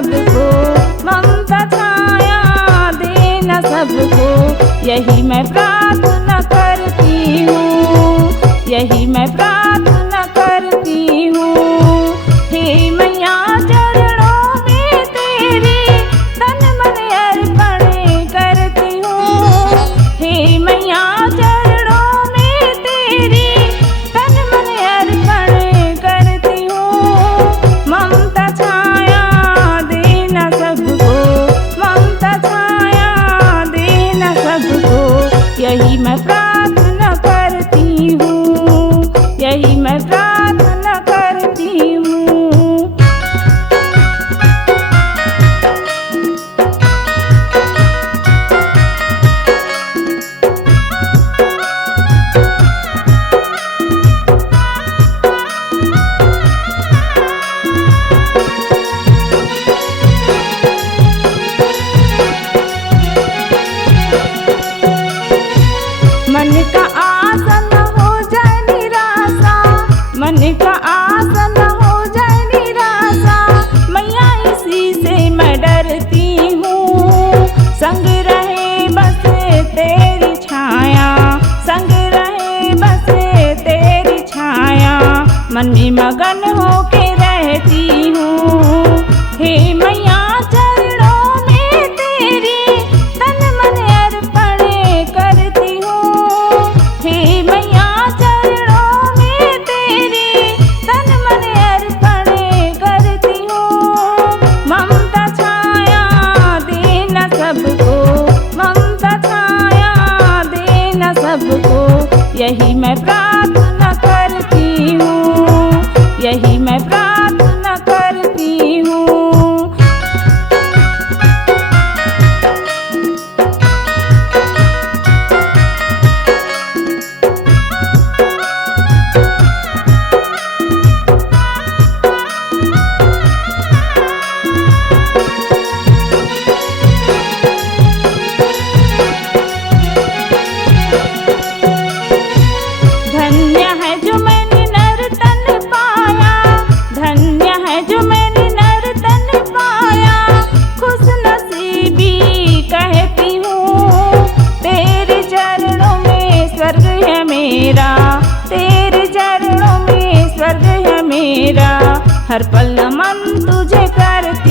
सबको, ममता छाया देना सबको। यही मैं प्रार्थना करती हूँ, यही मैं प्रार्थना करती हूँ। हे मैया चरणों में तेरी तन मन अर्पण करती हूँ। हे मैया चरणों में तेरी तन मन अर्पण करती हूँ। ममता छाया देना सबको, ममता छाया देना सबको। यही मैं प्रार्थना करती हूँ, यही मैं प्रार्थना करती हूँ। मन का आशा न हो जाए निराशा, मन का आशा न हो जाए निराशा। मैया इसी से मैं डरती हूँ। संग रहे बस तेरी छाया, संग रहे बस तेरी छाया। मन में मगन होके रहती हूँ। हे मैया चरणों में तेरी तन मन अर्पण करती हूँ। हे मैया चरणों में तेरी तन मन अर्पण करती हूँ। ममता छाया देना सबको, ममता छाया देना सबको। यही मैं प्रार्थना करती हूँ, यही मैं प्रार्थना करती हूँ। धन्य है जो मैंने नर्तन पाया, धन्य है जो मैंने नर्तन पाया। खुश नसीबी कहती हूँ, तेरे चरणों में स्वर्ग है मेरा, तेरे चरणों में स्वर्ग है मेरा। हर पल नमन तुझे करती